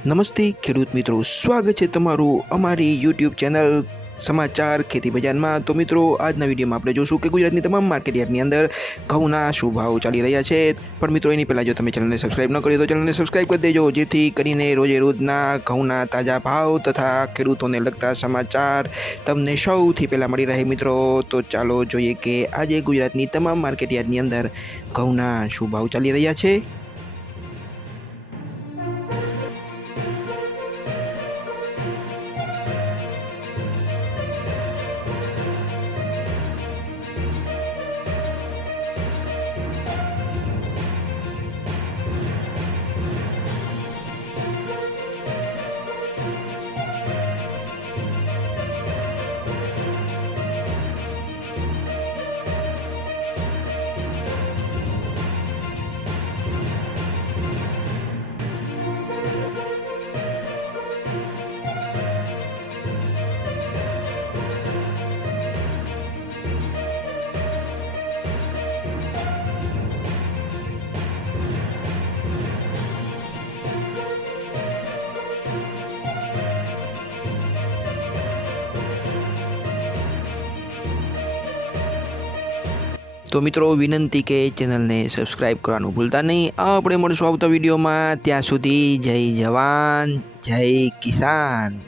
નમસ્તે ખેડૂત મિત્રો, સ્વાગત છે તમારું અમારી યુટ્યુબ ચેનલ સમાચાર ખેતી બજારમાં। તો મિત્રો, આજના વિડીયોમાં આપણે જોશું કે ગુજરાતની તમામ માર્કેટ યાર્ડની અંદર ઘઉંના શું ભાવ ચાલી રહ્યા છે। પણ મિત્રો, એની પહેલાં જો તમે ચેનલને સબસ્ક્રાઈબ ન કરી તો ચેનલને સબસ્ક્રાઈબ કરી દેજો, જેથી કરીને રોજે રોજના ઘઉંના તાજા ભાવ તથા ખેડૂતોને લગતા સમાચાર તમને સૌથી પહેલાં મળી રહે। મિત્રો, તો ચાલો જોઈએ કે આજે ગુજરાતની તમામ માર્કેટ યાર્ડની અંદર ઘઉંના શું ભાવ ચાલી રહ્યા છે। તો મિત્રો, વિનંતી કે ચેનલને સબસ્ક્રાઈબ કરવાનું ભૂલતા નહીં। આપણે મળશું આવતા વિડીયોમાં, ત્યાં સુધી જય જવાન જય કિસાન।